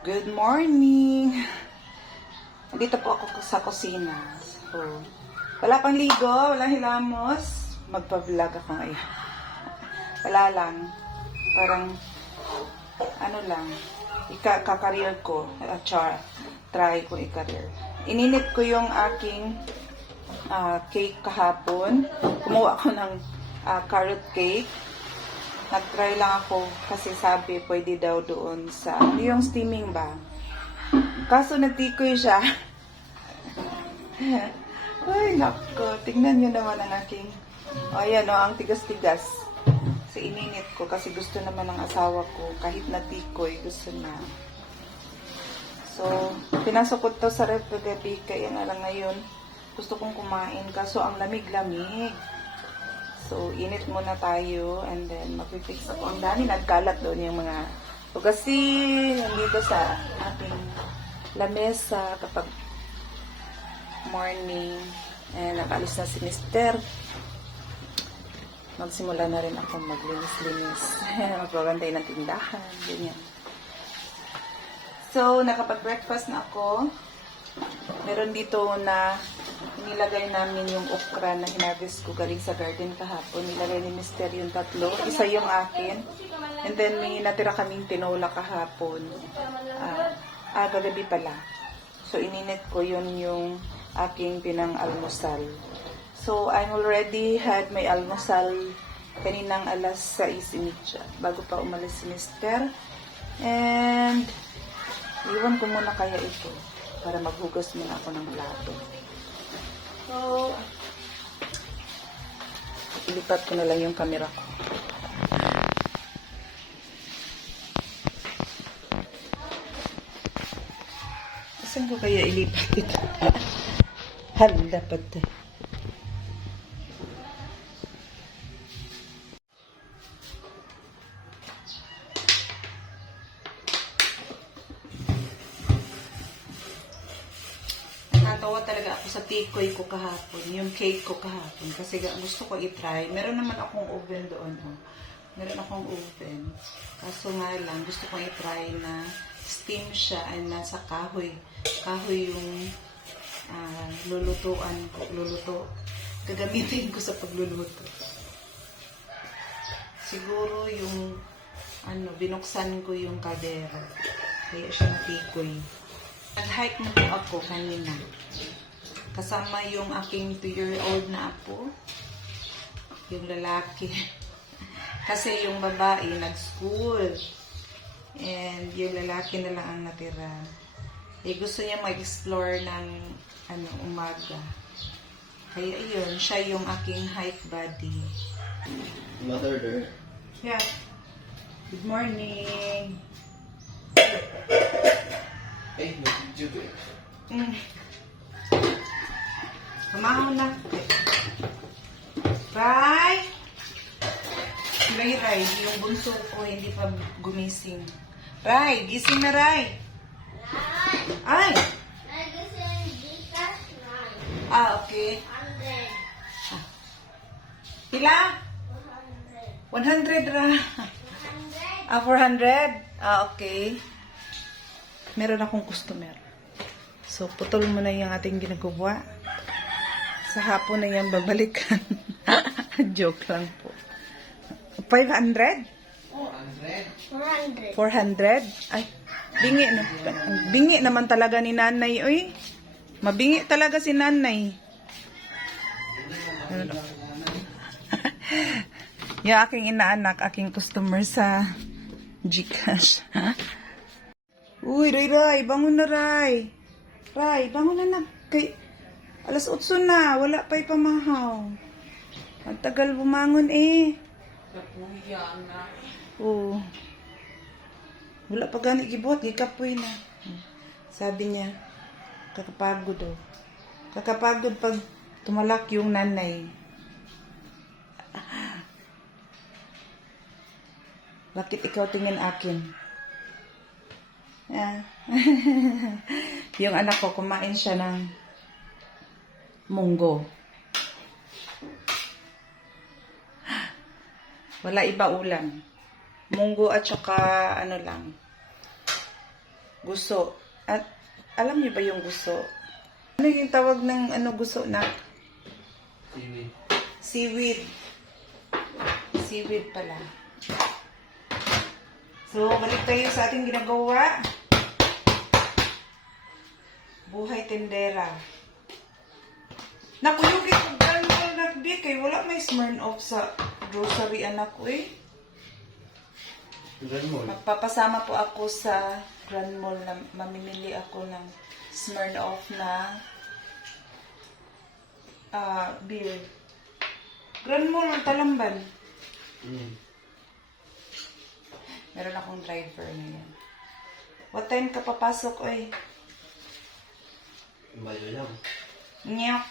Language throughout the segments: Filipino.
Good morning! Dito po ako sa kusina. So, wala pang ligo, walang hilamos. Magpa-vlog ako ngayon. Wala lang. Parang, ano lang, ika-career ko. Try ko i-career. Ininit ko yung aking cake kahapon. Kumuha ako ng carrot cake. Nag-try lang ako kasi sabi pwede daw doon sa yung steaming ba. Kaso nagtikoy siya. Ay, nako. Tingnan nyo naman ang aking... O, ayan o, ang tigas-tigas. Sa ininit ko kasi gusto naman ng asawa ko. Kahit natikoy, gusto na. So, pinasok ko to sa ref kagabi. Kaya nga lang ngayon, gusto kong kumain. Kaso ang lamig-lamig. So, init muna tayo. And then, mag-fix ako. Ang dami nagkalat doon yung mga hugasin. Nandito sa ating lamesa kapag morning. And nakaalis na si Mister. Magsimula na rin ako maglinis-linis. Magbabantay ng tindahan. Ganyan. So, nakapag-breakfast na ako. Meron dito na nilagay namin yung okra na hinarvest ko galing sa garden kahapon. Nilagay ni Mister yung tatlo. Isa yung akin. And then, may natira kaming tinola kahapon. Kagabi pala. So, ininit ko yun yung aking pinang-almusal. So, I already had my almusal kaninang alas 6:30 bago pa umalis si Mister. And, iwan ko muna kaya ito para maghugas muna ako ng plato. So, ilipat ko na lang yung camera ko. Saan ko kaya ilipat ito? Handa pa ito. Natawa talaga ako sa tikoy ko kahapon, yung cake ko kahapon, kasi gusto ko i-try. Meron naman akong oven doon. Oh. Meron akong oven. Kaso nga lang, gusto ko i-try na steam siya ay nasa kahoy. Kahoy yung luluto. Gagamitin ko sa pagluluto. Siguro yung binuksan ko yung kaldero. Kaya siya natikoy. Nag-hike na po ako kanina. Kasama yung aking 2-year-old na apo. Yung lalaki. Kasi yung babae nag-school. And yung lalaki na lang ang natira. Gusto niya mag-explore ng umaga. Kaya yun, siya yung aking hike buddy. Mother there. Yeah. Good morning. Hey, what did you do? Kamahan mo na. Ray! Ray, yung bunso ko hindi pa gumising. Ray, gising na Ray. Ay! Okay. Pila? 100 ra. 400? Okay. Meron akong customer. So, putol mo na yung ating ginagawa. Sa hapon na yan babalikan. Joke lang po. 500? 400. 400? Ay, bingi naman talaga ni nanay. Uy, mabingi talaga si nanay. Yung aking inaanak, aking customer sa GCash. Uy, Ray, bangon na, Ray. Ray, bangon na. Alas 8 na, wala pa'y pamahaw. Ang tagal bumangon eh. Oo. Wala pa gani gibuhat, gikapoy na. Sabi niya, kakapagod daw. Kakapagod pag tumalak yung nanay. Bakit ikaw tingin akin? Yung anak ko, kumain siya ng munggo. Wala iba ulam. Munggo at saka lang. Guso. At alam niyo ba yung guso? Ano yung tawag ng guso na? Seaweed. Seaweed. Seaweed pala. So, balik tayo sa ating ginagawa. Buhay tendera. Naku, yung gano'n nagdi kay wala may Smirnoff sa grocery anak ko eh. Grand Mall. Magpapasama po ako sa Grand Mall na mamimili ako ng Smirnoff na beer. Grand Mall, Talamban. Meron akong driver ngayon. What time ka papasok, oy? Bayo lang. Nyok.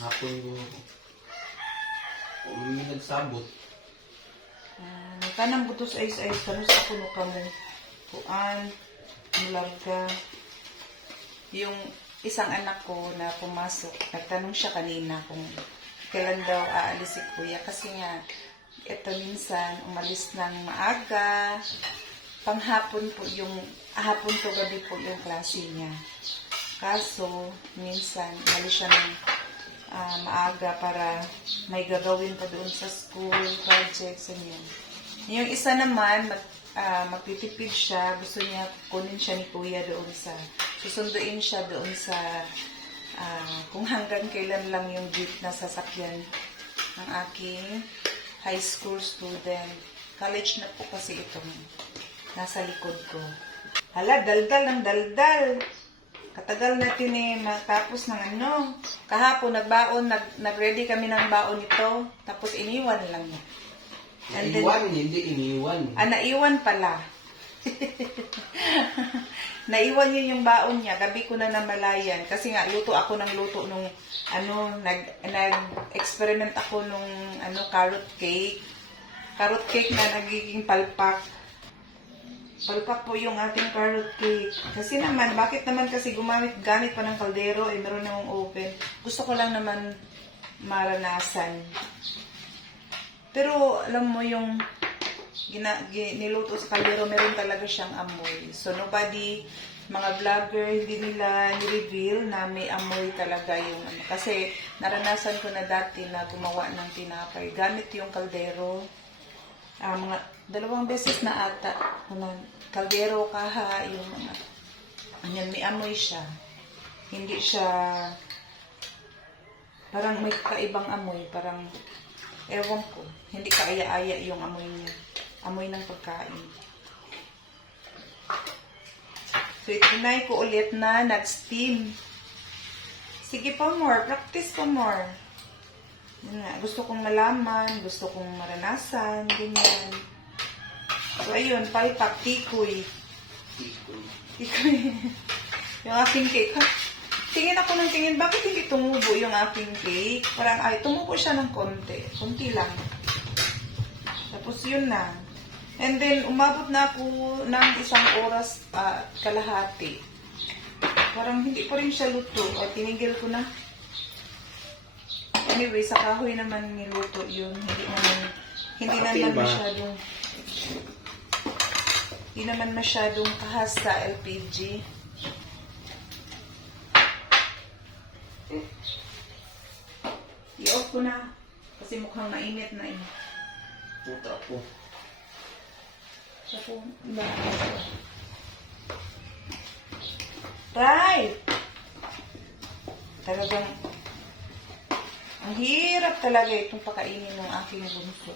Hapon ko. Kung may nagsabot. Kanang butos ayos-ayos. Kano sa puno ka mo? Kuan. Mularga. Yung isang anak ko na pumasok, nagtanong siya kanina kung kailan daw aalis si kuya. Kasi nga, ito minsan, umalis ng maaga. Panghapon po yung, hapon to gabi po yung klase niya. Kaso, minsan, umalis siya ng maaga para may gagawin pa doon sa school, projects, and yun. Yung isa naman, magtitipid siya, gusto niya kunin siya ni kuya doon sa, susunduin siya doon sa, kung hanggang kailan lang yung jeep na sasakyan ng aking high school student. College na po kasi itong nasa likod ko. Hala, daldal ng daldal. Katagal natin matapos ng Kahapon, nag-ready kami ng baon nito. Tapos iniwan lang niya. Naiwan, hindi iniwan. Naiwan pala. Naiwan niya yung baon niya. Gabi ko na namalayan. Kasi nga, luto ako ng luto nung, nag-experiment ako nung, carrot cake. Carrot cake na nagiging palpak. Palpak po yung ating carrot cake. Kasi naman, bakit naman kasi gamit pa ng kaldero, meron namang oven. Gusto ko lang naman maranasan. Pero, alam mo yung niluto sa kaldero, meron talaga siyang amoy. So, nobody, mga vlogger, hindi nila ni-reveal na may amoy talaga yung Kasi, naranasan ko na dati na gumawa ng tinapay. Gamit yung kaldero. Mga 2 beses na ata. Kaldero kaha, yung mga, may amoy siya. Hindi siya, parang may kaibang amoy. Parang, ewan ko, hindi kaaya-aya yung amoy niya. Amoy ng pagkain. So, itinay ko ulit na nag-steam. Sige pa more, practice pa more. Yun nga, gusto kong malaman, gusto kong maranasan, ganyan. So, ayun, palpak, tikoy. Tikoy. Yung aking cake. Tingin ako ng tingin, bakit hindi tumubo yung aking cake? Parang, tumubo siya ng konti. Konti lang. Tapos yun na. And then, umabot na ako ng 1 oras at kalahati. Parang hindi pa rin siya luto. O, tinigil ko na. Anyway, sa kahoy naman niluto yun. Hindi naman masyadong kahas sa LPG. I-off ko na. Kasi mukhang mainit na eh. Puta po. Ako, ba? Right! Talagang, ang hirap talaga itong pakainin ng aking bunso.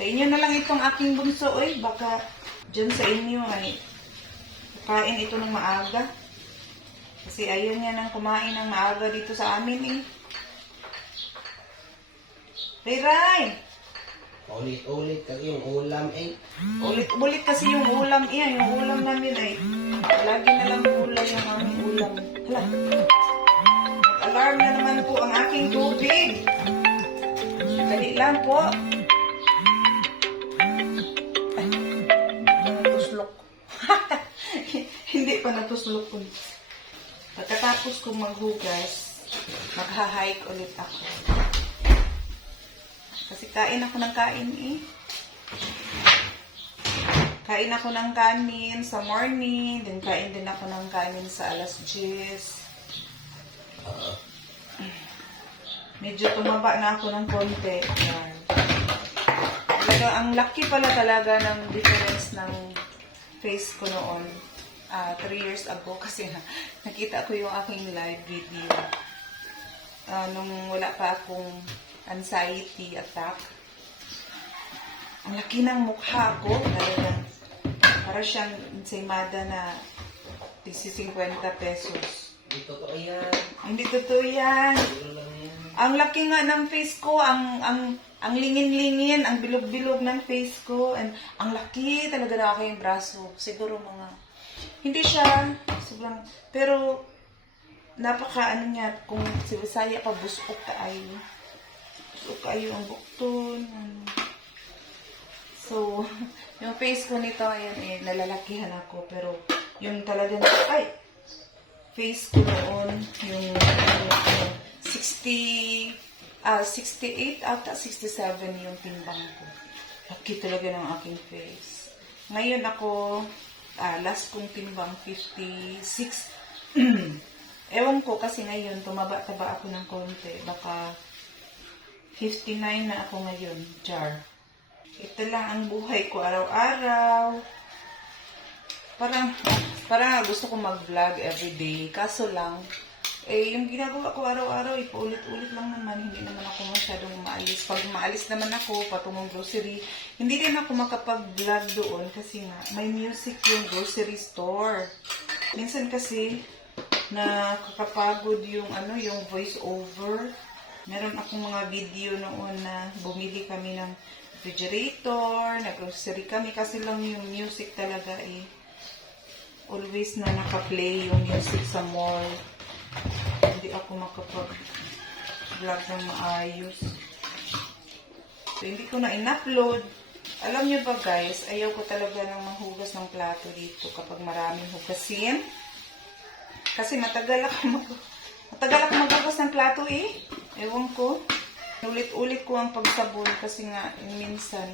Sa inyo na lang itong aking bunso, baka dyan sa inyo ay kain ito ng maaga. Kasi ayaw niya nang kumain ng maaga dito sa amin Ray! Ulit-ulit kasi yung ulam Ulit-ulit kasi yung ulam yung ulam namin lagi na lang gulay yung aming ulam. Hala. Mag-alarm na naman po ang aking tubig. Dali lang po. Natuslok. Hindi pa natuslok po. Pagkatapos kong maghugas, magha-hike ulit ako. Kasi kain ako ng kain Kain ako ng kanin sa morning, then kain din ako ng kanin sa alas 10. Medyo tumaba na ako ng konti. Yan. Talaga, ang laki pala talaga ng difference ng face ko noon. 3 years ago kasi nakita ko yung aking live video. Nung wala pa akong anxiety attack. Ang laki ng mukha ko. Talagang para siyang ensaymada na 50 pesos. Hindi totoo yan. Hindi totoo yan. Siguro lang yan. Ang laki nga ng face ko, ang lingin-lingin, ang bilog-bilog ng face ko, and ang laki talaga na aking braso. Siguro mga, hindi siya, sobrang, pero, napaka ano niya, kung si Bisaya pa, busok kaayo. Busok kaayo ang bukton. So, yung face ko nito, ayan nalalakihan ako, pero, yung talagang, face ko noon, yung 68 ata 67 yung timbang ko. Laki talaga ng aking face. Ngayon ako, last kong timbang 56. Ewan ko kasi ngayon, tumaba-taba ako ng konti. Baka 59 na ako ngayon. Char. Ito lang ang buhay ko araw-araw. Parang gusto ko mag-vlog everyday. Kaso lang, yung ginagawa ko araw-araw, paulit-ulit lang naman. Hindi naman ako masyadong maalis. Pag maalis naman ako, patungong grocery, hindi din ako makapag-vlog doon kasi nga, may music yung grocery store. Minsan kasi, nakakapagod yung voice over. Meron akong mga video noon na bumili kami ng refrigerator, nag-grocery kami kasi lang yung music talaga always na naka-play yung music sa mall. Hindi ako makapag-vlog ng maayos. So, hindi ko na in-upload. Alam niyo ba guys, ayaw ko talaga ng manghugas ng plato dito kapag maraming hugasin. Kasi matagal ako maghugas ng plato Ewan ko. Ulit-ulit ko ang pagsabon kasi nga minsan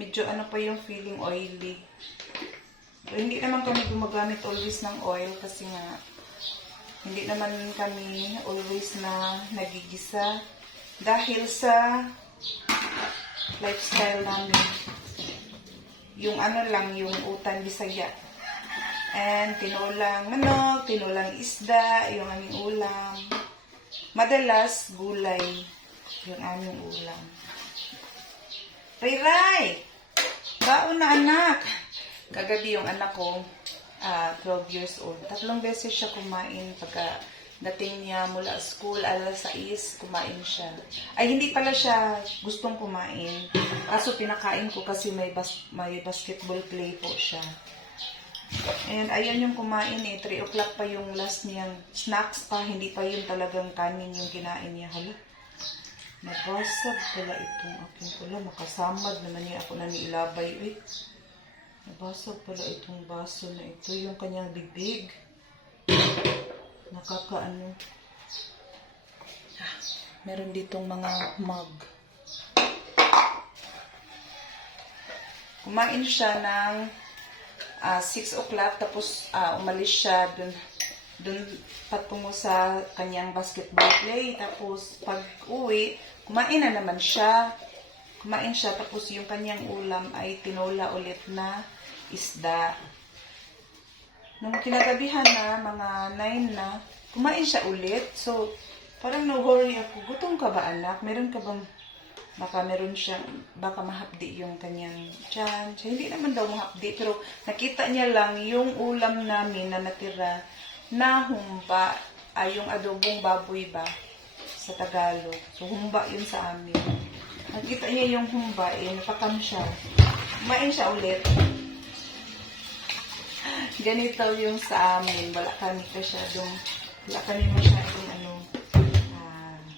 medyo pa yung feeling oily. So, hindi naman kami gumagamit always ng oil kasi nga hindi naman kami always na nagigisa dahil sa lifestyle namin. Yung yung utan Bisaya. And tinolang manok, tinolang isda, yung aming ulam. Madalas gulay, yung aming ulam. Ray! Baon na anak! Kagabi yung anak ko, 12 years old. 3 beses siya kumain pagka dating niya mula school, alas 6, kumain siya. Ay, hindi pala siya gustong kumain. Kaso pinakain ko kasi may basketball play po siya. And ayun yung kumain 3 o'clock pa yung last niyang snacks pa. Hindi pa yun talagang kanin yung kinain niya. Hala, nabasag pala itong aking pula. Makasamad naman niya ako na niilabay. Nabasag pala itong baso na ito. Yung kanyang bibig. Nakakaano. Meron ditong mga mug. Kumain siya ng 6 o'clock. Tapos umalis siya dun patungo sa kanyang basketball play. Tapos pag uwi, kumain na naman siya. Kumain siya. Tapos yung kanyang ulam ay tinola ulit na isda. Nung kinagabihan na, mga 9 na, kumain siya ulit. So, parang no-worry ako. Gutom ka ba anak? Meron ka bang, baka meron siyang, baka mahapdi yung kanyang tiyan. So, hindi naman daw mahapdi. Pero nakita niya lang yung ulam namin na natira na humba. Yung adobong baboy ba sa Tagalog. So, humba yun sa amin. Nakita niya yung humba, napakam siya. Kumain siya ulit. Ganito yung sa amin. Wala kami masyadong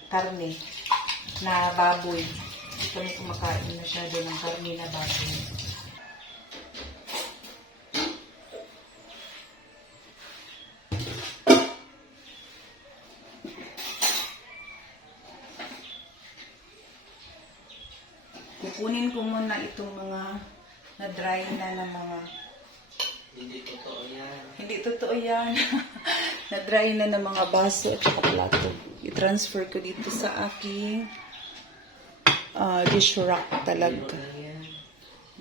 karne na baboy. Hindi kami kumakain masyado ng karne na baboy. Kukunin ko muna itong mga na-dry na ng mga... Hindi totoo yan. Hindi totoo yan. Na-dry na ng mga baso at saka plato. I-transfer ko dito sa aking dish rack talaga.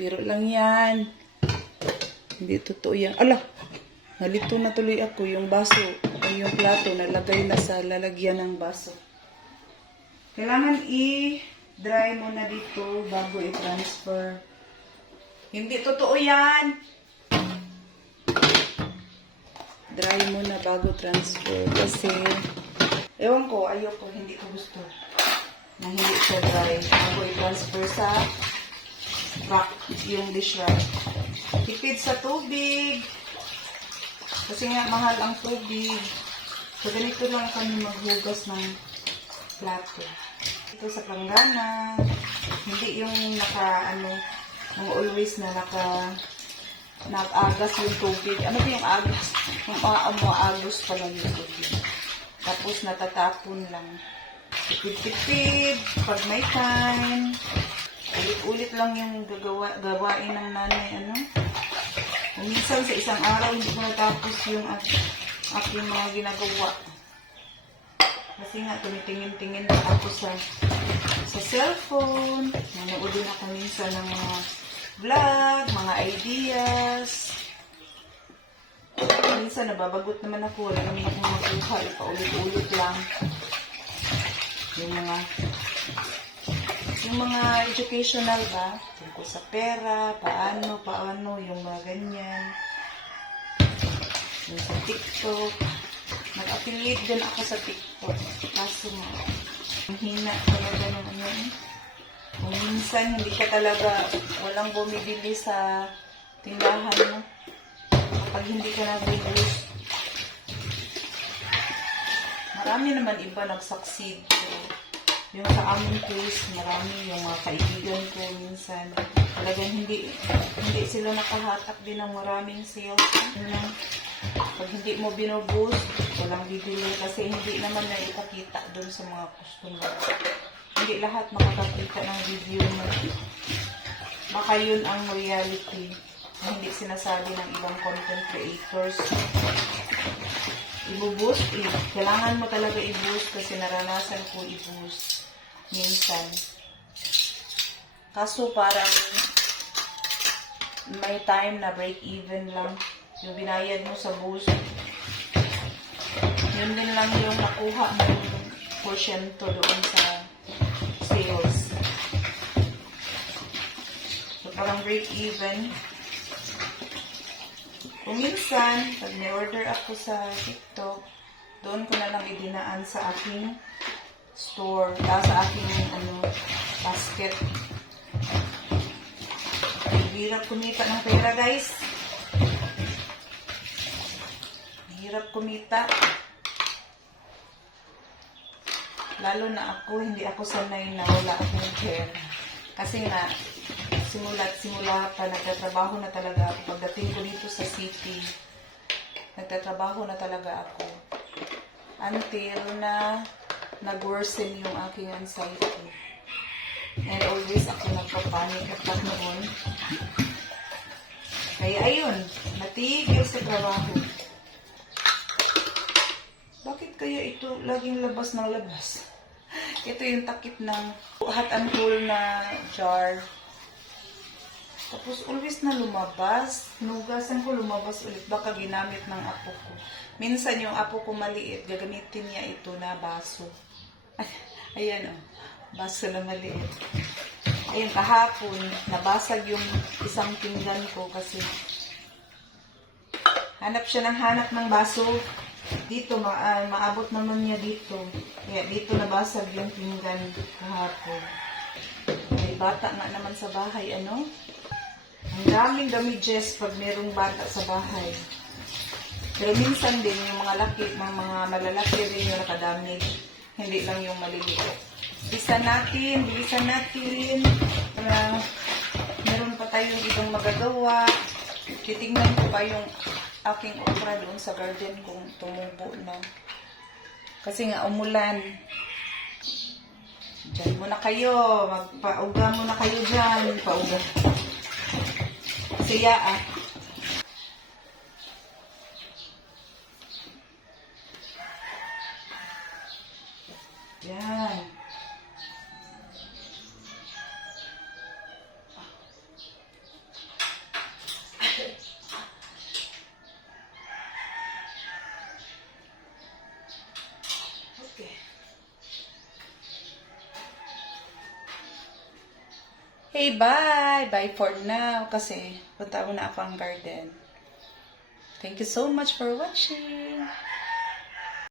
Biro lang yan. Hindi totoo yan. Ala! Nalito na tuloy ako yung baso o yung plato nalagay na sa lalagyan ng baso. Kailangan i-dry muna dito bago i-transfer. Hindi totoo yan! Dry muna bago transfer kasi ewan ko, ayoko, hindi ko gusto na hindi siya dry bago i-transfer sa rack, yung dish rack. Tipid sa tubig kasi nga mahal ang tubig, so ganito lang kami maghugas ng plato. Ito sa planggana, hindi yung yung always na nag-agas yung tubig. Ano ba yung agas? Yung umaagos pa lang yung tubig. Tapos natatapon lang. Tipid-tipid. Pag may time. Ulit-ulit lang yung gawain ng nanay. Minsan sa isang araw hindi ko natapos yung aking mga ginagawa. Kasi nga tumitingin-tingin pa ako sa cellphone. Nanood din ako minsan ng mga vlog, mga ideas. Minsan nababagot naman ako. Wala naman akong makuha. Paulit-ulit lang. Yung mga educational ba? Tungkol sa pera, paano, yung mga ganyan. Yung sa TikTok. Nag-affiliate din ako sa TikTok. Kaso nga, ang hina talaga ng Kung minsan, hindi ka talaga, walang bumibili sa tindahan mo. Kapag hindi ka nag-reduce. Marami naman iba nag-succeed. So, yung sa aming case, marami yung mga kaibigan ko minsan. Talagang hindi sila nakahatak din ng maraming sales. Pag hindi mo binuboost, walang bibili kasi hindi naman na ipakita doon sa mga customer. Hindi lahat makakakita ng video mo. Baka yun ang reality na hindi sinasabi ng ibang content creators. I-boost, kailangan mo talaga i-boost kasi naranasan ko i-boost minsan. Kaso parang may time na break even lang. Yung binayad mo sa boost, yun din lang yung nakuha mo yung porsyento doon sa sales. So, parang break even. Kung minsan, pag may order ako sa TikTok, doon ko na lang idinaan sa aking store, sa aking basket. Hirap kumita ng pera, guys. Hirap kumita. Lalo na ako, hindi ako sanay na wala akong pera. Kasi nga, simula pa, nagtatrabaho na talaga ako. Pagdating ko dito sa city, nagtatrabaho na talaga ako. Until na nag-worsen yung aking anxiety. And always ako nagpapanik at noon. Kaya ayun, natigil sa trabaho. Bakit kaya ito laging labas ng labas? Ito yung takip ng hot and cool na jar. Tapos always na lumabas. Nugasan ko lumabas ulit. Baka ginamit ng apo ko. Minsan yung apo ko maliit, gagamitin niya ito na baso. Ayan o. Baso na maliit. Ayun, kahapon, nabasag yung isang pinggan ko kasi hanap siya ng baso. Dito, maabot naman niya dito. Kaya dito nabasag yung pinggan kahapon. May bata nga naman sa bahay, Ang daming damages pag merong bata sa bahay. Pero minsan din, yung mga malalaki rin yung nakadamage. Hindi lang yung maliliit. Bilisan natin. Para meron pa tayong ibang magagawa. Titingnan ko pa yung aking okra doon sa garden kung tumubo na. Kasi nga umulan. Diyan muna kayo. Magpauga muna kayo dyan. Pauga. Siya ah. Yan. Okay. Hey, bye! Bye for now kasi punta muna ako ang garden. Thank you so much for watching.